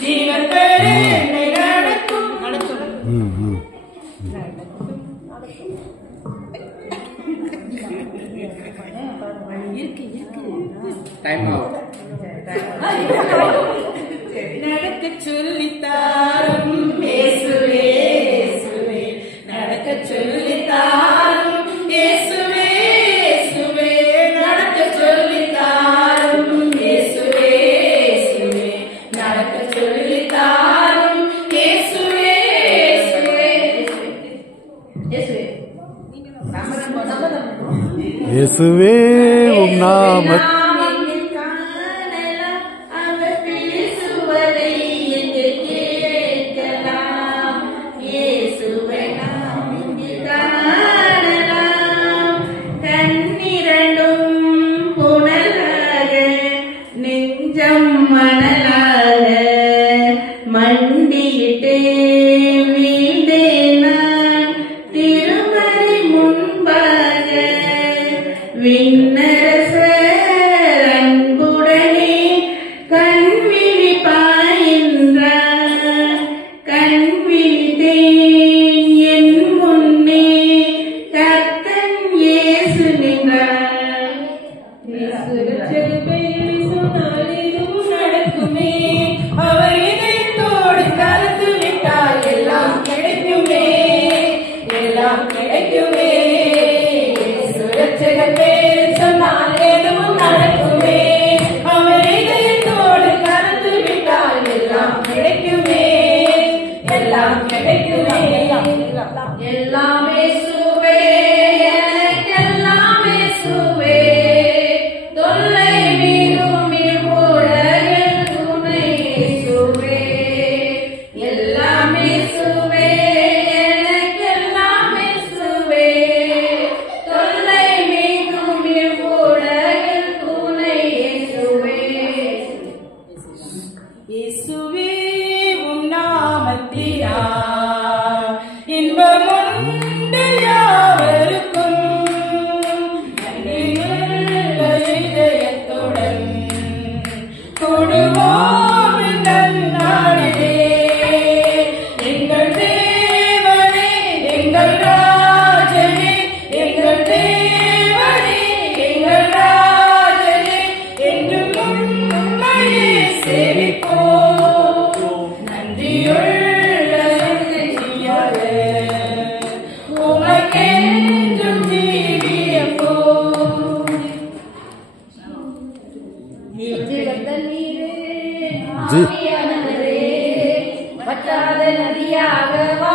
जीवन நடக்க சொல்லித்தாரும் இயேசுவே இயேசுவே, நடக்க சொல்லித்தாரும் இயேசுவே இயேசுவே, நடக்க சொல்லித்தாரும் இயேசுவே இயேசுவே, நடக்க சொல்லித்தாரும் இயேசுவே இயேசுவே. இயேசுவே உம் நாமத்தை மணலாக மண்டியிட்டு வீழ்ந்தேன் நான் திருமறை முன்பாக. விண்ணரசர் அன்புடனே கண்விழி பாயின்றார். கண்விழித்தேன் என் முன்னே கர்த்தன் இயேசு நின்றார். நடக்குமே அவர் இதயத்தோடு கலந்து விட்டால் எல்லாம் கிடைக்குமே, எல்லாம் கிடைக்குமே. சுரட்சகர் பேர் சொன்னால் எதுவும் நடக்குமே. அவர் இதயத்தோடு கலந்து விட்டால் எல்லாம் கிடைக்குமே, எல்லாம் கிடைக்குமே. எல்லாமே சுவே எனக்கெல்லாமே சுவே, தொல்லை மீறும் இவ்வுலகில் துணை சுவே. எல்லாமே சுவே எனக்கெல்லாமே சுவே, தொல்லை மீறும் இவ்வுலகில் துணை சுவே. இயேசுவே உம் நாமத்தினால் இன்பமுண்டு யாவருக்கும். நன்றியுள்ள இதயத்துடன் கொடுவோம் நன்னாளிலே. எங்கள் தேவனே எங்கள் ராஜனே, எங்கள் தேவனே எங்கள் ராஜனே, என்றும் உம்மையே சேவிப்போம். நன்றியுள்ள இதயத்தோடு உமக்கென்றும் ஜீவிப்போம். ஆவியானவரே, வற்றாத நதியாக வா